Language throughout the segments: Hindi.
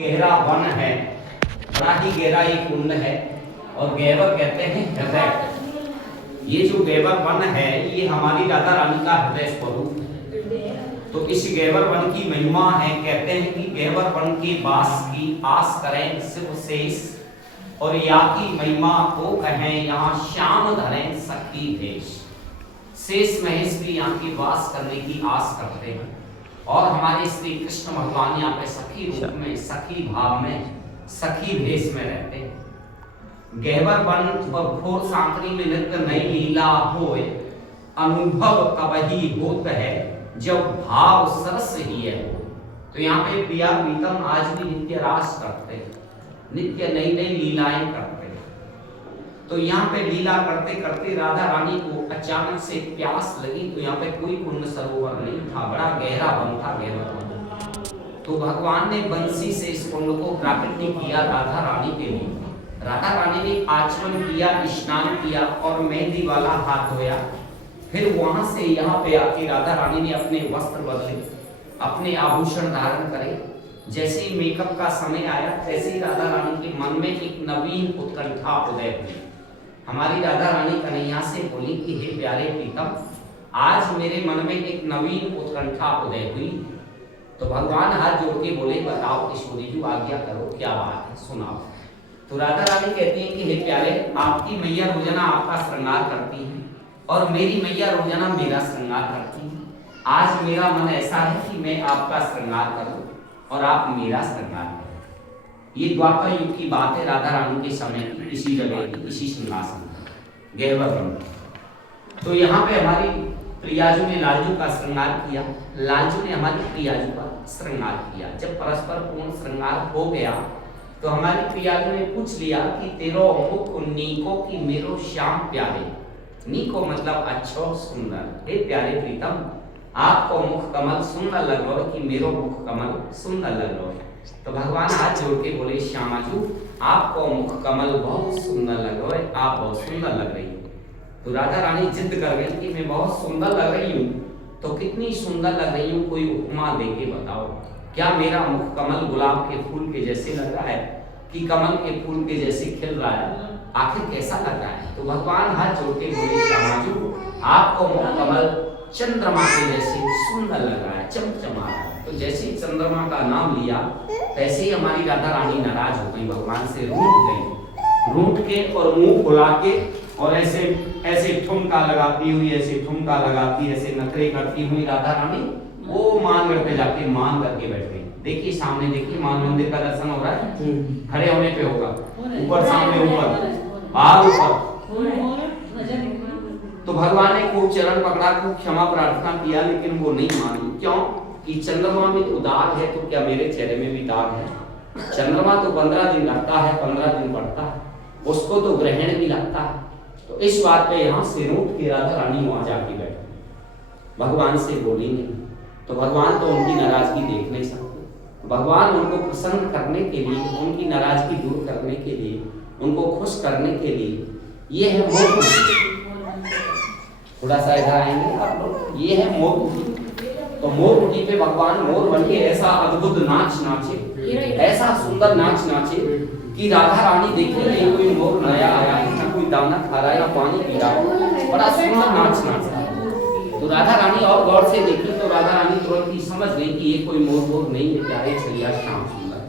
गहरा वन है, बड़ा ही गहरा एक कुंड है और गहवर कहते हैं हृदय। ये जो गहवर वन है ये हमारी राधा रानी का हृदय स्वरूप है। तो इस गहवर वन की महिमा है, कहते हैं कि गहवर वन के वास की आस करें शिव शेष, और या की महिमा को कहें यहाँ श्याम धरें सखी भेष। शेष महेश भी यहाँ के वास करने की आस करते हैं और हमारे श्री कृष्ण भगवान यहाँ पे सखी रूप में, सखी भाव में, सखी भेष में रहते हैं। गहवर वन घोर सांकरी में नृत्य नई लीला होए, अनुभव कबही होत है जब भाव सरस ही है। तो यहाँ पे प्रिया प्रीतम आज भी नित्य रास करते हैं, नित्य नई नई लीलाएं करते हैं। तो यहाँ पे लीला करते करते राधा रानी को अचानक से प्यास लगी। तो यहाँ पे कोई कुंड सरोवर नहीं था, बड़ा गहरा वन था, गहरा वन। तो भगवान ने बंसी से इस कुंड को प्राकृतिक किया राधा रानी के लिए। राधा रानी ने आचमन किया, स्नान किया और मेहंदी वाला हाथ धोया। फिर वहां से यहाँ पे आके राधा रानी ने अपने वस्त्र बदले, अपने आभूषण धारण करे। जैसे ही मेकअप का समय आया तैसे ही राधा रानी के मन में एक नवीन उत्कंठा उदय हुई। हमारी राधा रानी कन्हैया से बोली कि हे प्यारे प्रीतम, आज मेरे मन में एक नवीन उत्कंठा उदय हुई। तो भगवान हाथ जोड़ के बोले, बताओ किशोरी जी, आज्ञा करो, क्या बात है, सुनाओ। तो राधा रानी कहती है कि हे प्यारे, आपकी मैया रोजाना आपका श्रृंगार करती है और मेरी मैया रोजाना मेरा श्रृंगार करती है। आज मेरा मन ऐसा है कि मैं आपका श्रृंगार करूं और आप मेरा श्रृंगार करें। ये द्वापर युग की बात है, राधा रानी के समय की, इसी जगह की, इसी सिंहासन गहवर वन। तो यहाँ पे हमारी प्रियाजू ने लालजू का श्रृंगार किया, लालजू ने हमारी प्रियाजू का श्रृंगार किया। जब परस्पर पूर्ण श्रृंगार हो गया तो हमारी प्रियाजू ने पूछ लिया कि तेरो मुख नीको की मेरो श्याम प्यारे। नीको मतलब अच्छो सुंदर। हे प्यारे प्रीतम, आपको मुख कमल सुंदर लग रहा है कि मेरो मुख कमल सुंदर लग रहा है। तो भगवान हाथ जोड़ के बोले, श्यामाजू आपको मुख कमल बहुत सुंदर लग रहा है, आप बहुत सुंदर लग रही हो। तो राधा रानी जिद कर गई कि मैं बहुत सुंदर लग रही हूँ, तो कितनी सुंदर लग रही हूँ, कोई उपमा देके बताओ। क्या मेरा मुख कमल गुलाब के फूल के जैसे लग रहा है कि कमल के फूल के जैसे खिल रहा है? आखिर कैसा लग रहा है? तो भगवान हाथ जोड़ के बोले, श्यामाजू आपको मुख कमल चंद्रमा के जैसे सुंदर लग रहा है, चमचमा रहा है। तो जैसे ही चंद्रमा का नाम लिया तैसे ही हमारी राधा रानी नाराज हो गई, भगवान से रूठ गई। रूठ के और मुंह फुला के और ऐसे ऐसे ठुमका लगाती हुई, ऐसे ठुमका लगाती, ऐसे नखरे करती हुई राधा रानी वो मानगढ़ पे जाके मान करके बैठ गई। देखिए सामने, देखिए मान मंदिर का दर्शन हो रहा है, खड़े होने पे होगा, ऊपर सामने, ऊपर बाहर, ऊपर। तो भगवान ने खूब चरण पकड़ा, खूब क्षमा प्रार्थना किया, लेकिन वो नहीं मानी। क्यों? कि चंद्रमा में तो दाग है, तो क्या मेरे चेहरे में भी दाग है? चंद्रमा तो 15 दिन लगता है, 15 दिन पड़ता है, उसको तो ग्रहण भी लगता है। तो इस बात पे यहाँ से रूठ के राधा रानी वहां जाके बैठी, भगवान से बोली नहीं। तो भगवान तो उनकी नाराजगी देख नहीं सकते। भगवान उनको प्रसन्न करने के लिए, उनकी नाराजगी दूर करने के लिए, उनको खुश करने के लिए, ये है मोर। थोड़ा सा इधर आएंगे आप लोग, ये है मोर। तो मोर मुठी पे भगवान मोर बन के ऐसा अद्भुत नाच नाचे, ऐसा सुंदर नाच नाचे कि राधा रानी देखे नहीं कोई मोर नया आया है, ना कोई दाना खा रहा है, ना पानी पी रहा है, बड़ा सुंदर नाच नाच रहा है। तो राधा रानी और गौर से देखी तो राधा रानी तुरंत ही समझ गई कि ये कोई मोर नहीं है, प्यारे छलिया श्याम सुंदर।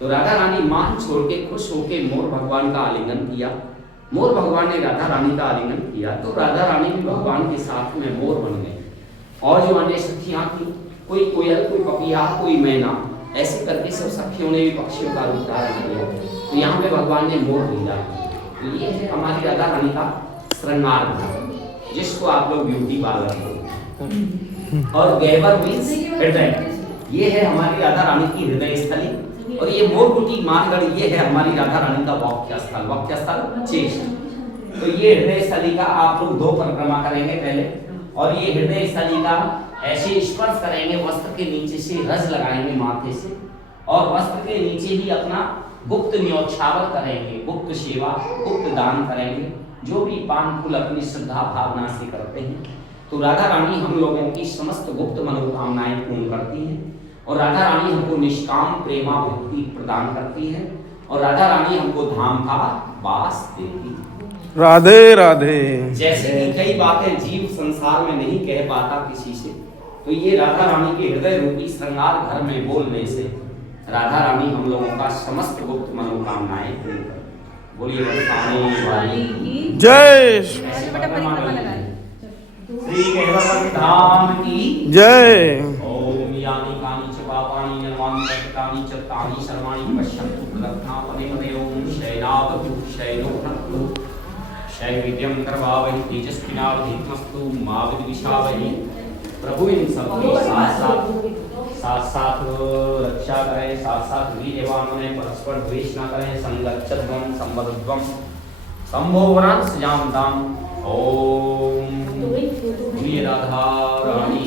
तो राधा रानी मान छोड़ के खुश होके मोर भगवान का आलिंगन किया। मोर भगवान ने राधा रानी का आलिंगन किया तो राधा रानी भी भगवान के साथ में मोर बन गए। और जो अन्य सखियां थी, कोई कोयल, कोई पपिया, कोई मैना, ऐसे करके सब सखियों ने भी पक्षियों का रूप धारण किया। तो यहाँ पे भगवान ने मोर लीला। तो ये है हमारी राधा रानी का श्रृंगार, जिसको आप लोग ब्यूटी पार्लर बोलते हैं। और गहवर मीन्स हृदय, ये है हमारी राधा रानी की हृदय स्थली। और ये मोरकुटी मानगढ़, ये है हमारी राधा रानी का वक्य स्थल। वक्य स्थल चेष्ट। तो ये हृदय स्थली का आप लोग 2 परिक्रमा करेंगे पहले, और ये हृदय स्थली का ऐसे स्पर्श करेंगे, वस्त्र के नीचे से रज लगाएंगे माथे से, और वस्त्र के नीचे ही अपना गुप्त न्योछावर करेंगे, गुप्त सेवा, गुप्त दान करेंगे, जो भी पान फूल अपनी श्रद्धा भावना से करते हैं। तो राधा रानी हम लोगों की समस्त गुप्त मनोकामनाएं पूर्ण करती हैं। और राधा रानी हमको निष्काम प्रेमा भक्ति प्रदान करती है और राधा रानी हमको धाम का वास देती है। राधे राधे। जैसे कि कई बातें जीव संसार में नहीं कह पाता किसी से, तो ये राधा रानी के हृदय रूपी श्रृंगार घर में बोलने से राधा रानी हम लोगों का समस्त गुप्त मनोकामनाएं पूर्ण कर। बोलिए बरसाने वाली जय श्री केवल धाम की जय। ओम यानि कानि च पापानि निर्वाणि कानि च तानि सर्वाणि पश्यन्तु प्रदत्तापने पदे ओम शैनावतु शैलोभ्रतु शैविद्यं करवावहि तेजस्विनावधीतमस्तु मा विद्विषावहि। प्रभु इन सबकी साथ साथ रक्षा करें, साथ साथ वीर एवं ने परस्पर द्वेष न करें। संगच्छध्वं संबद्धध्वं संभोवनात् सजामताम्। ओम राधा रानी